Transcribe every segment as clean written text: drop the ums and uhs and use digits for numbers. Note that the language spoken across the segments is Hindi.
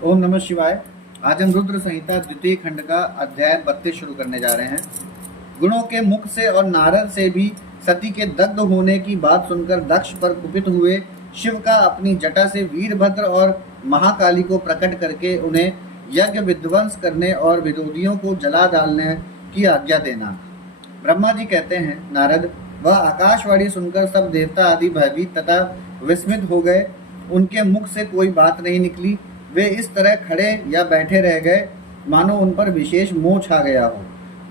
ओम नमः शिवाय। आज हम रुद्र संहिता द्वितीय खंड का अध्याय 32 शुरू करने जा रहे हैं। गुणों के मुख से और नारद से भी सती के दग्ध होने की बात सुनकर दक्ष पर कुपित हुए शिव का अपनी जटा से वीरभद्र और महाकाली को प्रकट करके उन्हें यज्ञ विध्वंस करने और विरोधियों को जला डालने की आज्ञा देना। ब्रह्मा जी कहते हैं, नारद, वह आकाशवाणी सुनकर सब देवता आदि भयभीत तथा विस्मित हो गए। उनके मुख से कोई बात नहीं निकली। वे इस तरह खड़े या बैठे रह गए मानो उन पर विशेष मोह छा गया हो।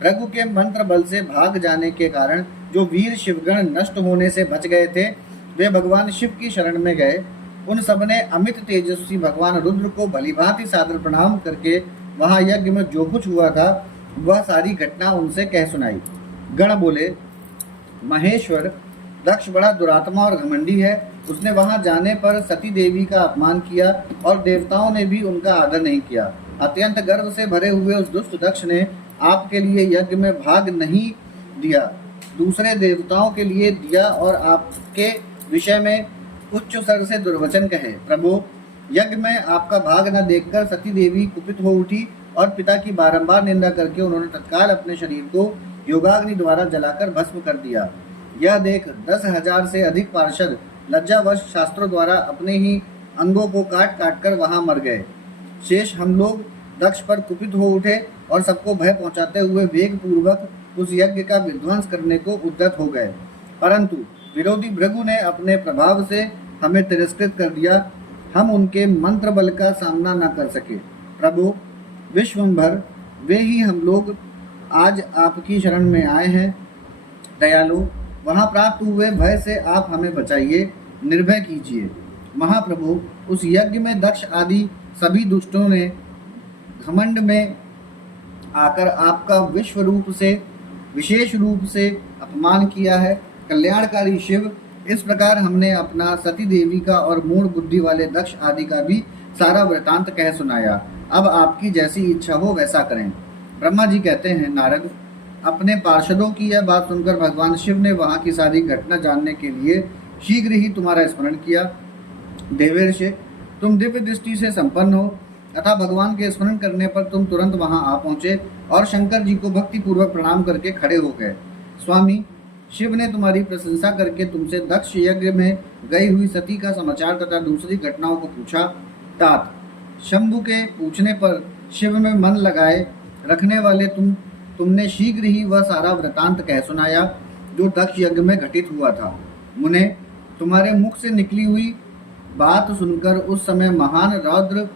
रघु के मंत्र बल से भाग जाने के कारण जो वीर शिवगण नष्ट होने से बच गए थे, वे भगवान शिव की शरण में गए। उन सबने अमित तेजस्वी भगवान रुद्र को भलीभांति सादर प्रणाम करके वहां यज्ञ में जो कुछ हुआ था वह सारी घटना उनसे कह सुनाई। गण बोले, महेश्वर, दक्ष बड़ा दुरात्मा और घमंडी है। उसने वहां जाने पर सती देवी का अपमान किया और देवताओं ने भी उनका आदर नहीं किया। अत्यंत गर्व से भरे हुए उस दुष्ट दक्ष ने आपके लिए यज्ञ में भाग नहीं दिया, दूसरे देवताओं के लिए दिया और आपके विषय में उच्च स्वर से दुर्वचन कहे। प्रभु, यज्ञ में आपका भाग न देखकर सती देवी कुपित हो उठी और पिता की बारंबार निंदा करके उन्होंने तत्काल अपने शरीर को योगाग्नि द्वारा जलाकर भस्म कर दिया। यह देख 10,000 से अधिक पार्षद लज्जावश शास्त्रों द्वारा अपने ही अंगों को काट काट कर वहां मर गए। शेष हम लोग दक्ष पर कुपित हो उठे और सबको भय पहुंचाते हुए वेग पूर्वक उस यज्ञ का विध्वंस करने को उद्यत हो गए, परंतु विरोधी भृगु ने अपने प्रभाव से हमें तिरस्कृत कर दिया। हम उनके मंत्र बल का सामना न कर सके। प्रभु विश्वंभर, वे ही हम लोग आज आपकी शरण में आए हैं। दयालु, वहां प्राप्त हुए भय से आप हमें बचाइए, निर्भय कीजिए। महाप्रभु, उस यज्ञ में दक्ष आदि सभी दुष्टों ने घमंड में आकर आपका विशेष रूप से अपमान किया है। कल्याणकारी शिव, इस प्रकार हमने अपना सती देवी का और मूढ़ बुद्धि वाले दक्ष आदि का भी सारा वृतांत कह सुनाया। अब आपकी जैसी इच्छा हो वैसा करें। ब्रह्मा जी कहते हैं, नारद, अपने पार्षदों की यह बात सुनकर भगवान शिव ने वहां की सारी घटना जानने के लिए शीघ्र ही तुम्हारा स्मरण किया। देवर्षि, तुम दिव्य दृष्टि से संपन्न हो तथा भगवान के स्मरण करने पर तुम तुरंत वहां आ पहुंचे और शंकर जी को भक्ति पूर्वक प्रणाम करके खड़े हो गए। स्वामी, शिव ने तुम्हारी प्रशंसा करके तुमसे दक्ष यज्ञ में गई हुई सती का समाचार तथा दूसरी घटनाओं को पूछा। तात, शंभु के पूछने पर शिव में मन लगाए रखने वाले तुमने शीघ्र ही वह सारा वृतांत कह सुनाया जो दक्ष यज्ञ में घटित हुआ था। मुने, तुम्हारे मुख से निकली हुई बात सुनकर उस समय महान रौद्र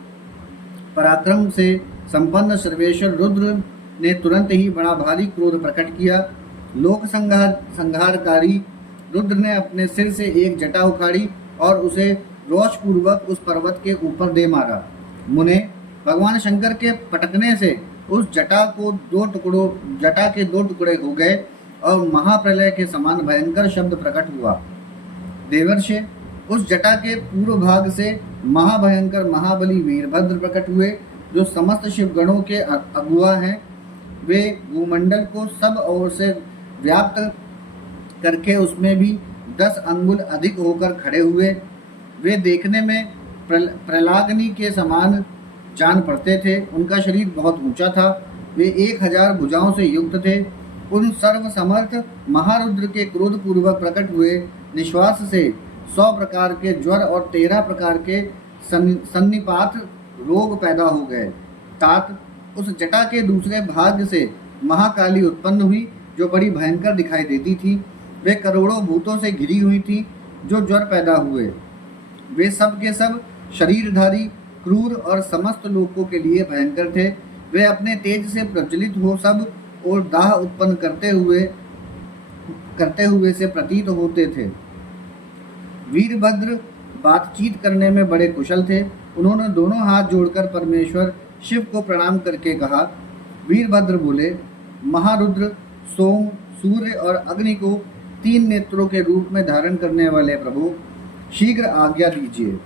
पराक्रम से संपन्न सर्वेश्वर रुद्र ने तुरंत ही बड़ा भारी क्रोध प्रकट किया। लोक संहारकारी रुद्र ने अपने सिर से एक जटा उखाड़ी और उसे रोषपूर्वक उस पर्वत के ऊपर दे मारा। मुने, भगवान शंकर के पटकने से उस जटा के दो टुकड़े हो गए और महाप्रलय के समान भयंकर शब्द प्रकट हुआ। देवर्षि, उस जटा के पूर्व भाग से महाभयंकर महाबली वीरभद्र प्रकट हुए, जो समस्त शिवगणों के अगुआ हैं। वे भूमंडल को सब ओर से व्याप्त करके उसमें भी 10 अंगुल अधिक होकर खड़े हुए। वे देखने में प्रलाग्नि के समान जान पड़ते थे। उनका शरीर बहुत ऊंचा था। वे 1000 भुजाओं से युक्त थे। उन सर्व समर्थ महारुद्र के क्रोध पूर्वक प्रकट हुए निश्वास से 100 प्रकार के ज्वर और 13 प्रकार के सन्निपात रोग पैदा हो गए। तात, उस जटा के दूसरे भाग से महाकाली उत्पन्न हुई, जो बड़ी भयंकर दिखाई देती थी। वे करोड़ों भूतों से घिरी हुई थी, जो ज्वर पैदा हुए। वे सब के सब शरीरधारी, क्रूर और समस्त लोगों के लिए भयंकर थे। वे अपने तेज से प्रज्वलित हो सब और दाह उत्पन्न करते हुए से प्रतीत होते थे। वीरभद्र बातचीत करने में बड़े कुशल थे। उन्होंने दोनों हाथ जोड़कर परमेश्वर शिव को प्रणाम करके कहा। वीरभद्र बोले, महारुद्र, सोम, सूर्य और अग्नि को 3 नेत्रों के रूप में धारण करने वाले प्रभु, शीघ्र आज्ञा दीजिए।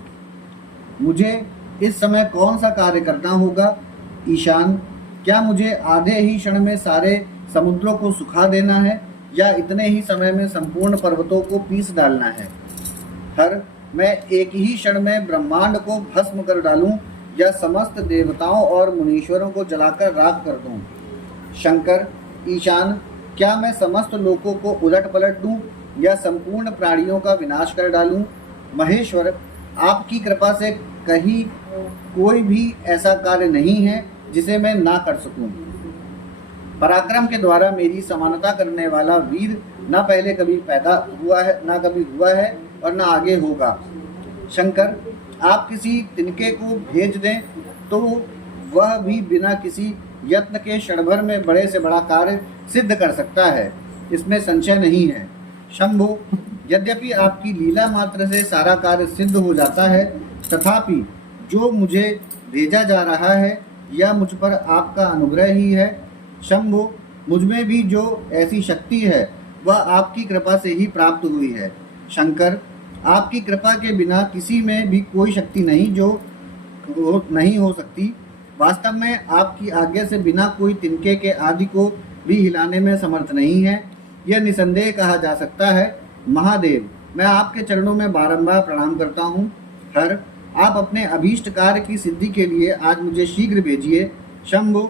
मुझे इस समय कौन सा कार्य करना होगा? ईशान, क्या मुझे आधे ही क्षण में सारे समुद्रों को सुखा देना है या इतने ही समय में संपूर्ण पर्वतों को पीस डालना है? हर, मैं एक ही क्षण में ब्रह्मांड को भस्म कर डालूं या समस्त देवताओं और मुनीश्वरों को जलाकर राख कर दूं? शंकर, ईशान, क्या मैं समस्त लोकों को उलट पलट दूं या संपूर्ण प्राणियों का विनाश कर डालूं? महेश्वर, आपकी कृपा से कहीं कोई भी ऐसा कार्य नहीं है जिसे मैं ना कर सकूं। पराक्रम के द्वारा मेरी समानता करने वाला वीर न पहले कभी पैदा हुआ है, ना कभी हुआ है और न आगे होगा। शंकर, आप किसी तिनके को भेज दें तो वह भी बिना किसी यत्न के क्षण भर में बड़े से बड़ा कार्य सिद्ध कर सकता है, इसमें संशय नहीं है। शंभो, यद्यपि आपकी लीला मात्र से सारा कार्य सिद्ध हो जाता है, तथापि जो मुझे भेजा जा रहा है यह मुझ पर आपका अनुग्रह ही है। शंभो, मुझमें भी जो ऐसी शक्ति है वह आपकी कृपा से ही प्राप्त हुई है। शंकर, आपकी कृपा के बिना किसी में भी कोई शक्ति नहीं हो सकती। वास्तव में आपकी आज्ञा से बिना कोई तिनके के आदि को भी हिलाने में समर्थ नहीं है, यह निसंदेह कहा जा सकता है। महादेव, मैं आपके चरणों में बारंबार प्रणाम करता हूँ। हर, आप अपने अभीष्ट कार्य की सिद्धि के लिए आज मुझे शीघ्र भेजिए। शंभो,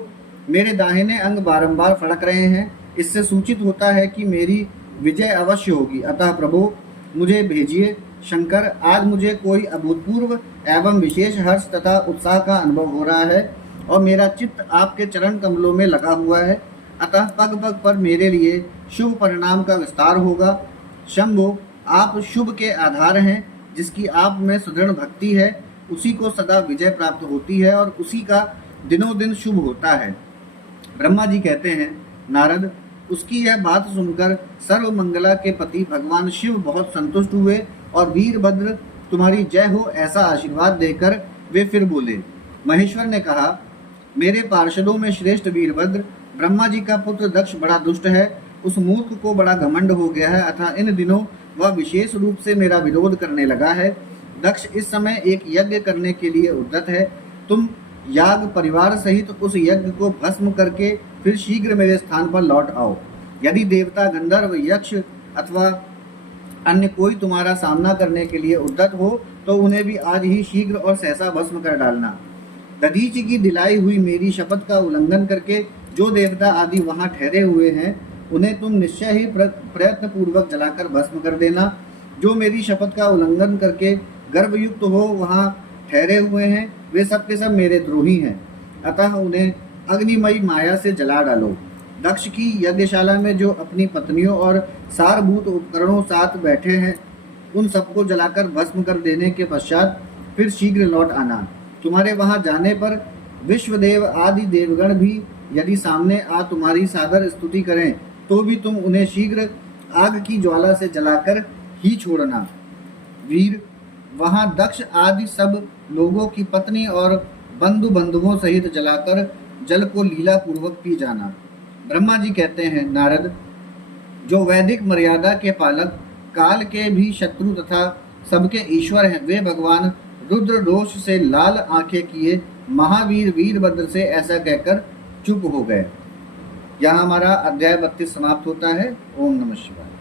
मेरे दाहिने अंग बारंबार फड़क रहे हैं, इससे सूचित होता है कि मेरी विजय अवश्य होगी, अतः प्रभु मुझे भेजिए। शंकर, आज मुझे कोई अभूतपूर्व एवं विशेष हर्ष तथा उत्साह का अनुभव हो रहा है और मेरा चित्त आपके चरण कमलों में लगा हुआ है, अतः पग पग पर मेरे लिए शुभ परिणाम का विस्तार होगा। शंभो, आप शुभ के आधार हैं, जिसकी आप में सुदृढ़ भक्ति है उसी को सदा विजय प्राप्त होती है और उसी का दिनों दिन शुभ होता है। ब्रह्मा जी कहते हैं, नारद, उसकी यह बात सुनकर सर्व मंगला के पति भगवान शिव बहुत संतुष्ट हुए और वीरभद्र तुम्हारी जय हो ऐसा आशीर्वाद देकर वे फिर बोले। महेश्वर ने कहा, मेरे पार्षदों में श्रेष्ठ वीरभद्र, ब्रह्मा जी का पुत्र दक्ष बड़ा दुष्ट है, उस मूर्ख को बड़ा घमंड हो गया है, अतः इन दिनों वह विशेष रूप से मेरा विरोध करने लगा है। दक्ष इस समय एक यज्ञ करने के लिए उद्यत है, तुम याग परिवार सहित उस यज्ञ को भस्म करके फिर शीघ्र मेरे स्थान पर लौट आओ। यदि देवता, गंधर्व, यक्ष अथवा अन्य कोई तुम्हारा सामना करने के लिए उद्यत हो तो उन्हें भी आज ही शीघ्र और सहसा भस्म कर डालना। दधीचि की दिलाई हुई मेरी शपथ का उल्लंघन करके जो देवता आदि वहां ठहरे हुए हैं उन्हें तुम निश्चय ही प्रयत्न पूर्वक जलाकर भस्म कर देना। जो मेरी शपथ का उल्लंघन करके गर्भयुक्त हो वहां ठहरे हुए हैं वे सब के सब मेरे द्रोही हैं, अतः उन्हें अग्निमयी माया से जला डालो। दक्ष की यज्ञशाला में जो अपनी पत्नियों और सारभूत उपकरणों साथ बैठे हैं उन सबको जलाकर भस्म कर देने के पश्चात फिर शीघ्र लौट आना। तुम्हारे वहां जाने पर विश्वदेव आदि देवगण भी यदि सामने आ तुम्हारी सादर स्तुति करें तो भी तुम उन्हें शीघ्र आग की ज्वाला से जलाकर ही छोड़ना। वीर, वहां दक्ष आदि सब लोगों की पत्नी और बंधुओं सहित जलाकर जल को लीला पूर्वक पी जाना। ब्रह्मा जी कहते हैं, नारद, जो वैदिक मर्यादा के पालक, काल के भी शत्रु तथा सबके ईश्वर हैं, वे भगवान रुद्र दोष से लाल आंखें किए महावीर वीरभद्र से ऐसा कहकर चुप हो गए। यहाँ हमारा अध्याय 32 समाप्त होता है। ओम नमः शिवाय।